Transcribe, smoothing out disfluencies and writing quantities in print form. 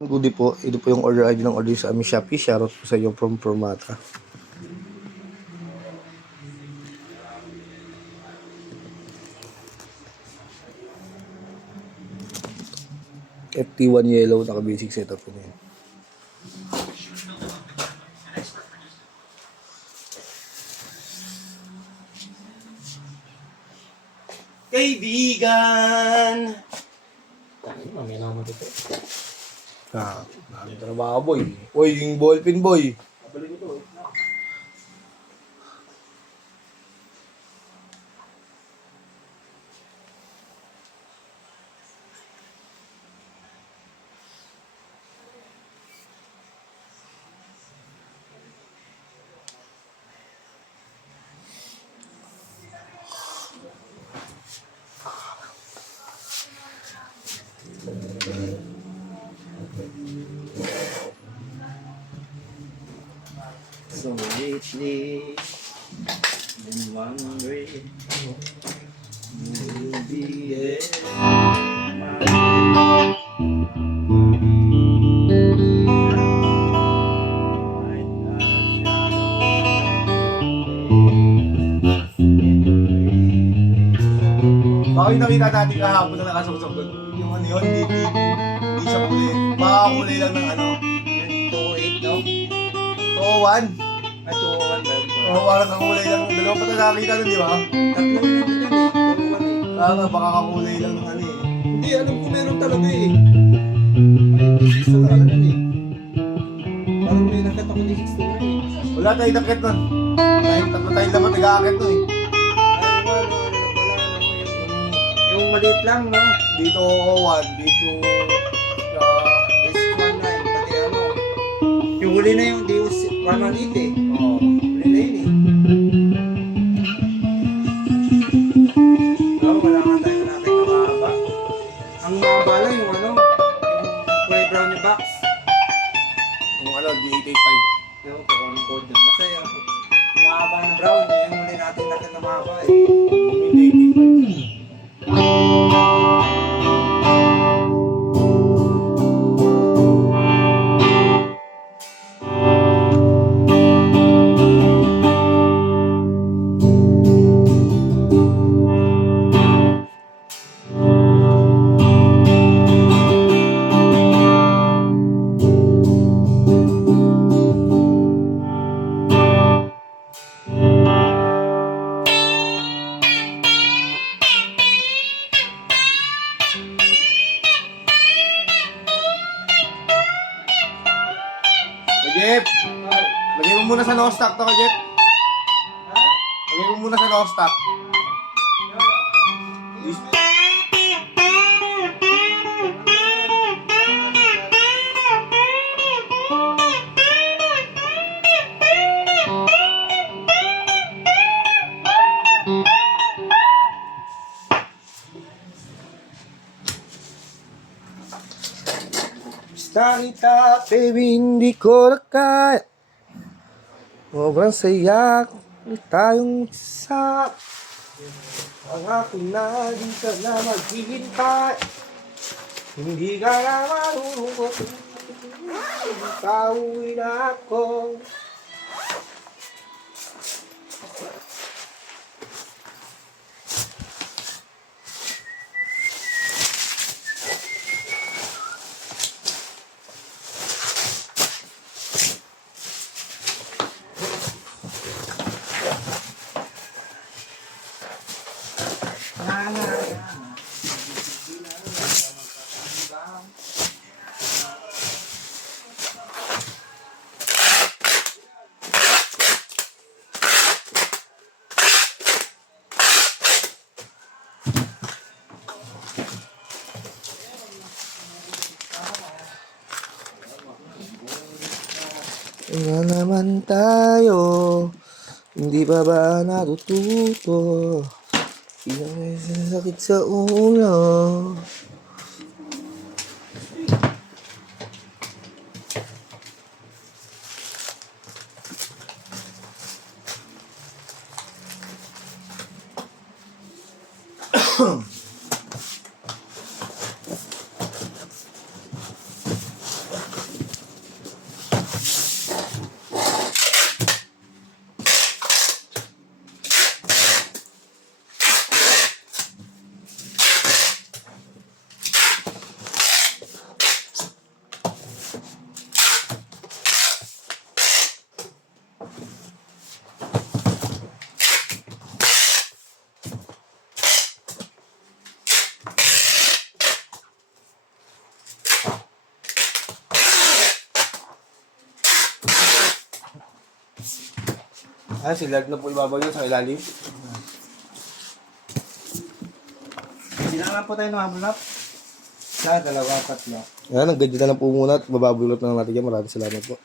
Goodie po, ito po yung order ID ng order sa aming Shopee. Shoutout po sa inyo from Formata. FT1 yellow, naka-basic setup po niya. Kaibigan! Mamaya na ako dito. Nakakita na ba boy? Uy, yung ballpen boy. Balik ito eh. So lately, been wondering who will be it. Bakit nakita natin kahapon na nakasuksok doon? Yung ano yun, hindi siya kulay. Baka kulay lang ng ano. Yung 208, no? 201. At 201 ba yun? Oo, parang kakulay lang. Dalawa pa na nakakita doon, di ba? Tatlo yun yan eh. 201 eh. Kaya nga, baka kakulay lang ng ano eh. Hindi, alam ko meron talaga eh. May gusto talaga nun eh. Parang may nakita ko ni Sixto eh. Wala tayong nakit nun. Tatlo tayong laman, nag-aakit nun eh. Yung maliit lang, no? Dito 1, dito... S19, pati ano. Yung huli na yung Deus 118 eh. Oo. Huli na yun eh. Oo, wala nga tayong natin na mahaba. Ang mahaba lang yung ano, yung kulay brown yung box. Yung ano, D885. Yung kung anong code dun. Basta yung mahaba na brown, yun yung huli natin natin na mahaba eh. Yung D885. Jeep! Lagay mo muna sa low stock to, Jeep. Lagay mo muna sa low stock. Starita, baby, hindi ko na kaya. Sobrang saya tayong isa. Ang aking na di ka na maghihintay. Hindi ka na marunong. Pauwi na ako. Nga naman tayo, hindi pa ba natututo? Ilang sakit sa ulo. Ah, silag na po ibabaw yun sa ilalim. Sinangan po tayo ng habulap. Sa 2, 3. Yan, ang ganyan na lang po muna at bababulot na lang natin yan. Maraming salamat po.